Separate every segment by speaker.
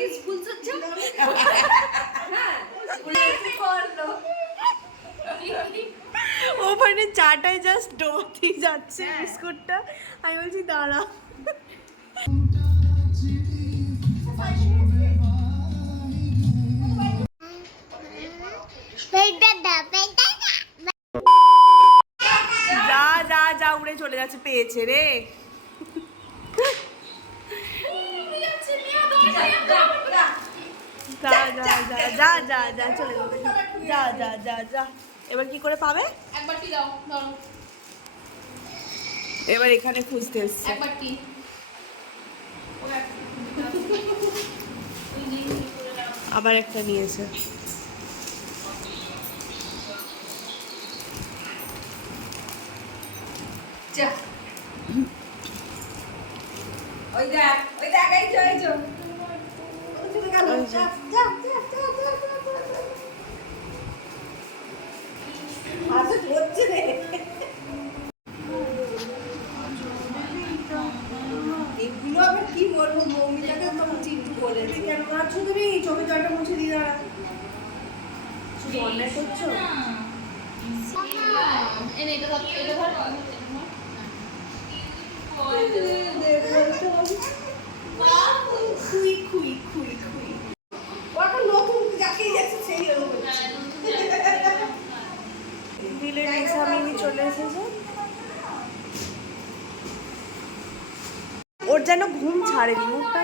Speaker 1: কি স্কুল চলছে? হ্যাঁ
Speaker 2: ওখানে চাটাই জাস্ট ডোবাতেই যাচ্ছে বিস্কুটটা। আমি বলছি দাঁড়া। যা যা যা উড়ে চলে যাচ্ছে পেয়েছে রে। যা যা যা যা যা যা চলে যাবে। যা যা যা যা। এবার কি করে পাবে?
Speaker 1: একবার দাও ধরো।
Speaker 2: এবার এখানে খুঁজতে এসছে। আবার একটা নিয়েছে
Speaker 1: যা ওই দেখ ওই দেখ এই তো এই তো তুমি গেল
Speaker 2: ওই যে।
Speaker 1: যা যা যা যা যা যা, যা, যা। হাতে ধরছে রে এগুলো আবার কি বলব মৌমিতাকে তো চিন্টু বলেছে
Speaker 2: কেন কাঁদছো তুমি চোখে জলটা মুছে দিয়ে দাঁড়া শুধু অন্যায় করছ
Speaker 1: এনে এটা ধর এটা ধর
Speaker 2: খুই খুই খুই খুই
Speaker 1: ওটা নতুন যাকেই যাচ্ছে সেই হলো
Speaker 2: দিলে নিশা মিমি চলে এসেছে ওর যেন ঘুম ছাড়েনি মুখটা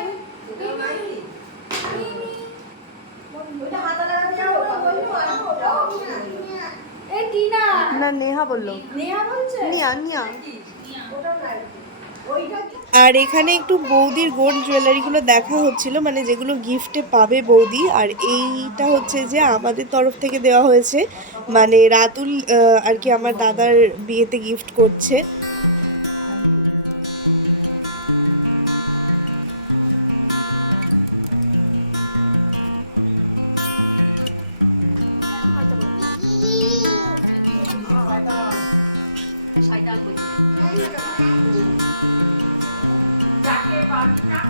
Speaker 2: না নেহা বলল।
Speaker 1: নেহা বলছে?
Speaker 2: নিয়া নিয়া। আর এখানে একটু বৌদির গোল্ড জুয়েলারিগুলো দেখা হচ্ছিল মানে যেগুলো গিফটে পাবে বৌদি। আর এইটা হচ্ছে যে আমাদের তরফ থেকে দেওয়া হয়েছে মানে রাতুল আর কি আমার দাদার বিয়েতে গিফট করছে।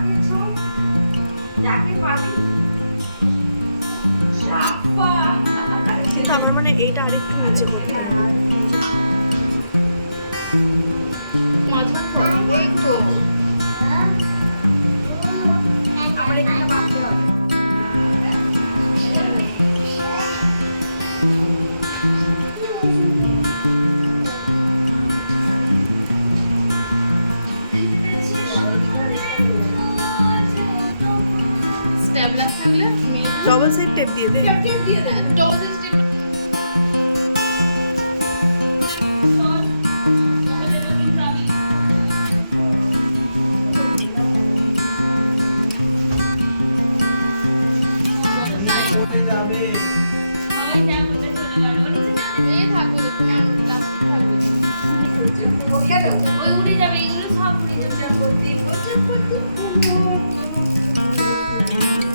Speaker 1: পাবি যাকে পাবি
Speaker 2: কিন্তু আমার মানে এইটা আরেকটু নিচে করতে হবে।
Speaker 1: আমার এখানে বাঁধতে হবে। থাকলে
Speaker 2: ডবল সাইড টেপ দিয়ে দে
Speaker 1: টেপ দিয়ে দেন ডবল স্টেপ ওই উড়ে যাবে এগুলো সব উড়ে যাবে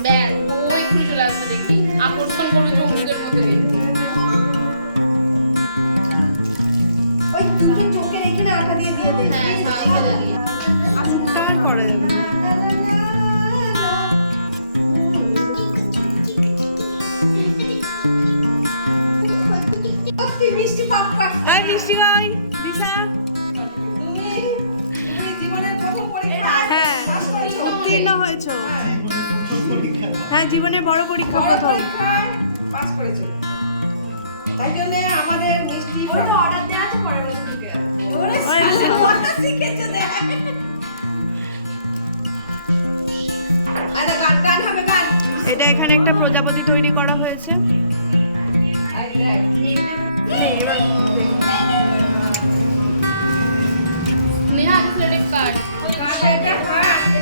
Speaker 1: ব্যাস ও এক্ষুনি চলে আসবে দেখবি। আকর্ষণ করবে চোখের মধ্যে। কিন্তু
Speaker 2: ওই দুটো চোখের এখানে আঠা দিয়ে দিয়ে দে।
Speaker 1: হ্যাঁ সাইকেলে দিয়ে
Speaker 2: চুপটা আর করা যাবে না।
Speaker 1: মিষ্টি পাপ
Speaker 2: মিষ্টি গাই দিশা।
Speaker 1: তুমি তুমি জীবনের প্রথম পরীক্ষা।
Speaker 2: হ্যাঁ। উত্তীর্ণ হয়েছ। হ্যাঁ জীবনে বড় পরীক্ষা প্রথম।
Speaker 1: পাস করেছ। তাই জন্য আমাদের মিষ্টি
Speaker 2: ওই তো অর্ডার দেওয়া আছে পরের বছর
Speaker 1: ওরে। কথা শিখেছে দেখ। গান
Speaker 2: এটা এখানে একটা প্রজাপতি তৈরি করা হয়েছে।
Speaker 1: নেহা আগে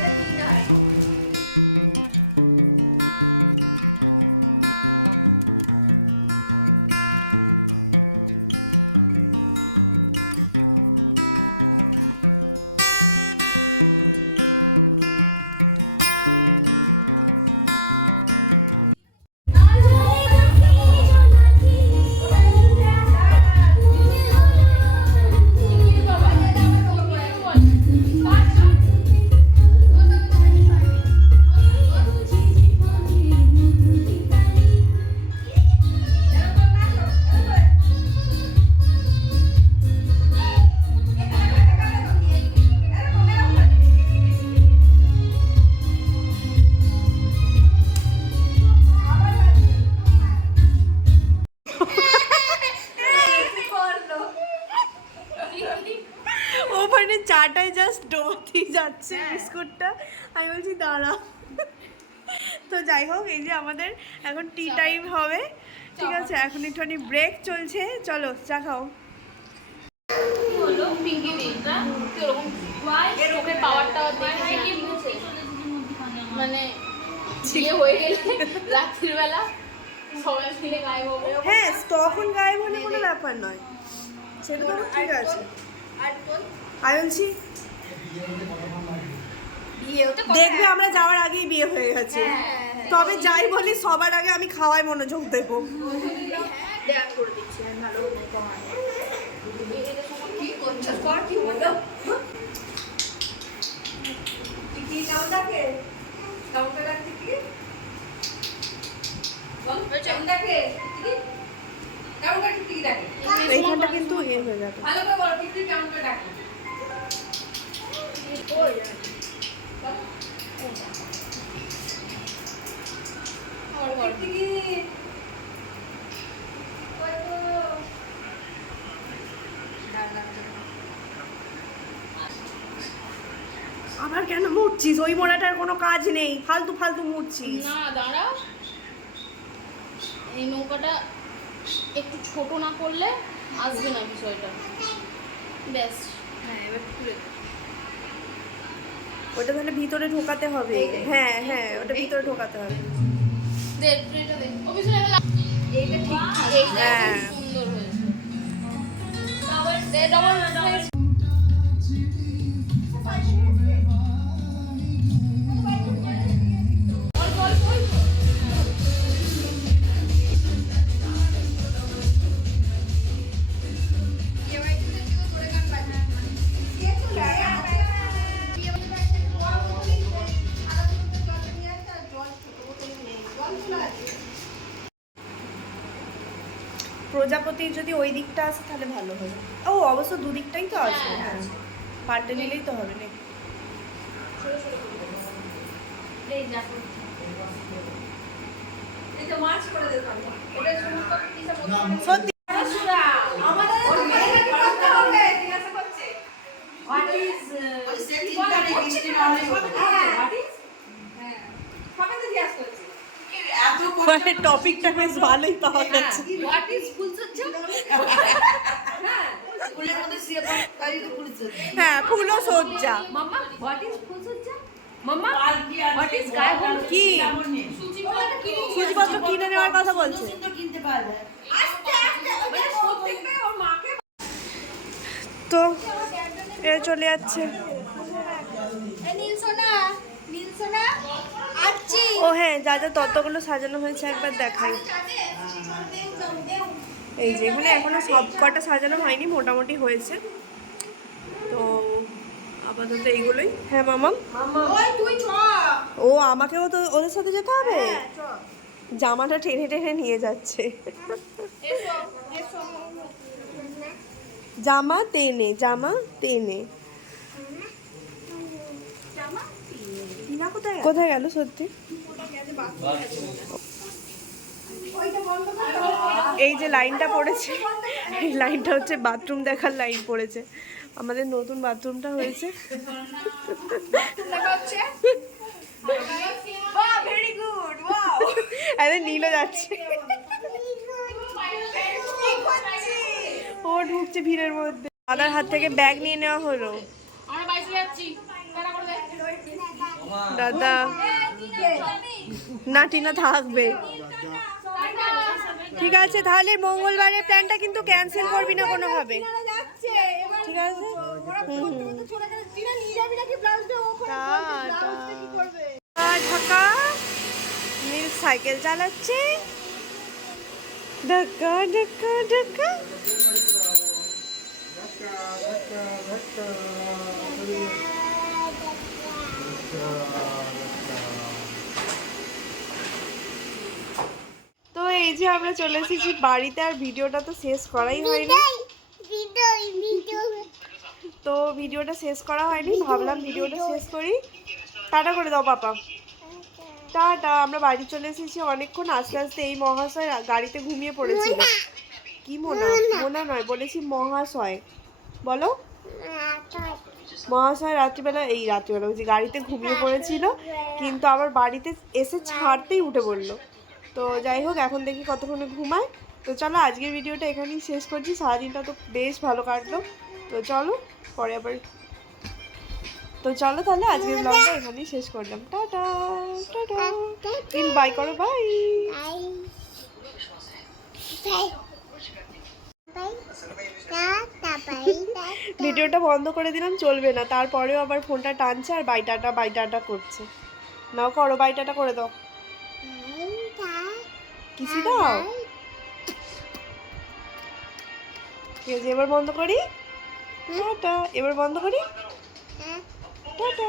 Speaker 2: নিয়ে যাচ্ছে বিস্কুটটা। আমি বলছি দাঁড়া তো যাই হোক এই যে আমাদের এখন টি টাইম হবে। ঠিক আছে এখন একটুখানি ব্রেক চলছে। চলো চা খাও।
Speaker 1: মানে বিয়ে হয়ে গেলে রাত্রির বেলা সবাই মিলে গায়ে হব
Speaker 2: হ্যাঁ তখন গায়েব হলে কোনো ব্যাপার নয়। সেটা তো ঠিক আছে।
Speaker 1: আর
Speaker 2: আয়নছি?
Speaker 1: বিয়ে
Speaker 2: দেখবে আমরা যাওয়ার আগেই বিয়ে হয়ে গেছে। তবে যাই বলি সবার আগে আমি খাওয়ায় মনোযোগ দেবো। এইখানটা কিন্তু এ হয়ে যাবে
Speaker 3: ভালো করে বলো কেমন করে ডাকে
Speaker 2: আবার কেন মুড়ছিস? ওই মোড়াটার কোনো কাজ নেই। ফালতু ফালতু মুড়ছিস।
Speaker 1: না দাঁড়া। এই নৌকাটা একটু ছোট না করলে আসবে না বিষয়টা। ব্যাস। হ্যাঁ এবার খুলে।
Speaker 2: ওটা তাহলে ভিতরে ঢোকাতে হবে। হ্যাঁ হ্যাঁ ওটা ভিতরে ঢোকাতে হবে।
Speaker 1: এটা এইটা ঠিক
Speaker 2: হ্যাঁ।
Speaker 1: সুন্দর হয়েছে।
Speaker 2: প্রজাপতি যদি ওই দিকটা আসে তাহলে ভালো হবে ও অবশ্য দুদিকটাই তো আছে।
Speaker 1: হ্যাঁ,
Speaker 2: হ্যাঁ। পাল্টে নিলেই তো হবে না।
Speaker 1: এই দেখো
Speaker 3: এই তো মাছ করে দিতাম
Speaker 1: এটা সমস্ত পিসা মধ্যে
Speaker 2: সত্যি
Speaker 3: আমাদের করতে হবে জিজ্ঞাসা করছে হোয়াট ইজ হোয়াট ইজ হ্যাঁ সবাই তো জিজ্ঞাসা করছে
Speaker 2: মানে টপিকটা বেশ ভালোই পাওয়া
Speaker 3: হোয়াট ইজ হ্যাঁ ফুলের মধ্যে শুয়ে পড়ে তো ফুলসজ্জা
Speaker 2: হ্যাঁ ফুলও সজ্জা।
Speaker 3: Mamma what is phulsajja mamma what is gaye holud?
Speaker 2: কি? সুজিপত্র কিনে নেওয়ার কথা বলছে।
Speaker 3: আস্তে আস্তে প্রত্যেকটা ওর মাকে
Speaker 2: তো এ চলে যাচ্ছে। হ্যাঁ যা যা তত্ত্বগুলো সাজানো হয়েছে একবার দেখাই। এই যে এখানে এখনও সব কটা সাজানো হয়নি মোটামুটি হয়েছে। তো আপাতত এইগুলোই। হ্যাঁ মামাম ও আমাকেও তো ওদের সাথে যেতে হবে? জামাটা টেনে টেনে নিয়ে যাচ্ছে। জামা তেনে জামা তেনে কোথায় গেল সত্যি? এই যে লাইনটা পড়েছে, এই লাইনটা হচ্ছে বাথরুম দেখার লাইন পড়েছে। আমাদের নতুন বাথরুমটা হয়েছে। নীলও যাচ্ছে। ও ঢুকছে ভিড়ের মধ্যে। দাদার হাত থেকে ব্যাগ নিয়ে নেওয়া হলো।
Speaker 1: আমরা যাচ্ছি।
Speaker 2: দাদা, না, টিনা থাকবে। ঠিক আছে, তাহলে মঙ্গলবারের প্ল্যানটা কিন্তু ক্যান্সেল করবি না কোনোভাবে। ঠিক আছে? ঢাকা সাইকেল চালাচ্ছে। তো এই যে আমরা চলে এসেছি বাড়িতে আর ভিডিওটা তো শেষ করাই হয়নি। তো ভিডিওটা শেষ করা হয়নি ভাবলাম ভিডিওটা শেষ করি। টাটা করে দাও পাপা। টাটা আমরা বাড়ি চলে এসেছি অনেকক্ষণ আস্তে আস্তে এই মহাশয় গাড়িতে ঘুমিয়ে পড়েছিল। কি মোনা? মোনা। নয় বলেছি মহাশয়। বলো। মহাশয় রাত্রিবেলা এই রাত্রিবেলা বলছি গাড়িতে ঘুমিয়ে পড়েছিল কিন্তু আবার বাড়িতে এসে ছাড়তেই উঠে পড়ল। তো যাই হোক, এখন দেখি কতক্ষণে ঘুমায়। তো চলো, আজকের ভিডিওটা এখানেই শেষ করছি। সারাদিনটা তো বেশ ভালো কাটলো। তো চলো, পরে আবার তো চলো তাহলে, আজকের ব্লগটা এখানেই শেষ করলাম। Tata tata. বাই করো বাই ভিডিওটা বন্ধ করে দিলাম, চলবে না। তারপরেও আবার ফোনটা টানছে আর বাইটাটা বাইটাটা করছে। নাও করো বাই বাইটাটা করে দাও। কিছু দাও? ঠিক আছে এবার বন্ধ করি। টাটা এবার বন্ধ করি। টাটা।